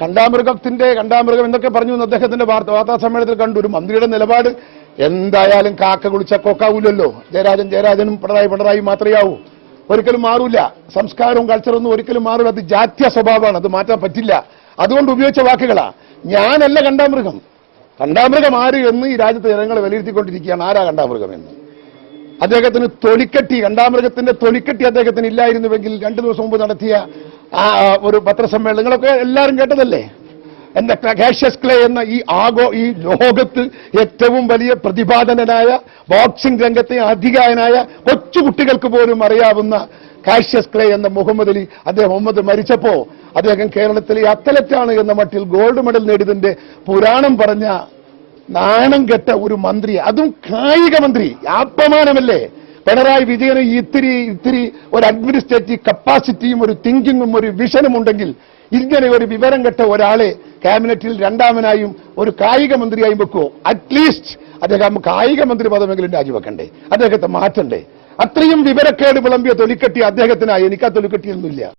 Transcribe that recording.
കണ്ടാമൃഗം എന്നൊക്കെ പറഞ്ഞു അദ്ദേഹത്തിന്റെ വാർത്താ സമ്മേളനത്തിൽ കണ്ടു. ഒരു മന്ത്രിയുടെ നിലപാട് എന്തായാലും കാക്ക കുളിച്ച കൊക്കാവൂലല്ലോ. ജയരാജനും പിണറായി മാത്രമേ ആവൂ. ഒരിക്കലും മാറൂല. സംസ്കാരവും കൾച്ചറൊന്നും ഒരിക്കലും മാറൂല. അത് ജാത്യ സ്വഭാവമാണ്, അത് മാറ്റാൻ പറ്റില്ല. അതുകൊണ്ട് ഉപയോഗിച്ച വാക്കുകളാ. ഞാനല്ല കണ്ടാമൃഗം ആര് എന്ന് ഈ രാജ്യത്തെ ജനങ്ങൾ വിലയിരുത്തിക്കൊണ്ടിരിക്കുകയാണ്. ആരാ കണ്ടാമൃഗം എന്ന്? അദ്ദേഹത്തിന് കണ്ടാമൃഗത്തിന്റെ തൊലിക്കെട്ടി അദ്ദേഹത്തിന് ഇല്ലായിരുന്നുവെങ്കിൽ 2 ദിവസം മുമ്പ് നടത്തിയ ഒരു പത്രസമ്മേളനം നിങ്ങളൊക്കെ എല്ലാവരും കേട്ടതല്ലേ? എന്താ കാഷ്യസ് ക്ലേ എന്ന ഈ ലോകത്ത് ഏറ്റവും വലിയ പ്രതിപാദനനായ ബോക്സിംഗ് രംഗത്തെ അധികായനായ കൊച്ചുകുട്ടികൾക്ക് പോലും അറിയാവുന്ന കാഷ്യസ് ക്ലേ എന്ന മുഹമ്മദ് അലി, മുഹമ്മദ് മരിച്ചപ്പോ അദ്ദേഹം കേരളത്തിലെ അത്ലറ്റാണ് എന്ന മട്ടിൽ ഗോൾഡ് മെഡൽ നേടിയതിന്റെ പുരാണം പറഞ്ഞ നാണം കെട്ട ഒരു മന്ത്രി, അതും കായിക മന്ത്രി. അപമാനമല്ലേ? പിണറായി വിജയന് ഇത്തിരി ഒരു അഡ്മിനിസ്ട്രേറ്റീവ് കപ്പാസിറ്റിയും ഒരു തിങ്കിങ്ങും ഒരു വിഷനും ഉണ്ടെങ്കിൽ ഇങ്ങനെ ഒരു വിവരം കെട്ട ഒരാളെ ക്യാബിനറ്റിൽ രണ്ടാമനായും ഒരു കായിക മന്ത്രിയായും വെക്കുമോ? അറ്റ്ലീസ്റ്റ് അദ്ദേഹം കായിക മന്ത്രി പദമെങ്കിലും രാജിവെക്കണ്ടേ? അദ്ദേഹത്തെ മാറ്റണ്ടേ? അത്രയും വിവരക്കേട് വിളമ്പിയ തൊലിക്കെട്ടി അദ്ദേഹത്തിനായി. എനിക്ക് ആ തൊലിക്കെട്ടിയൊന്നുമില്ല.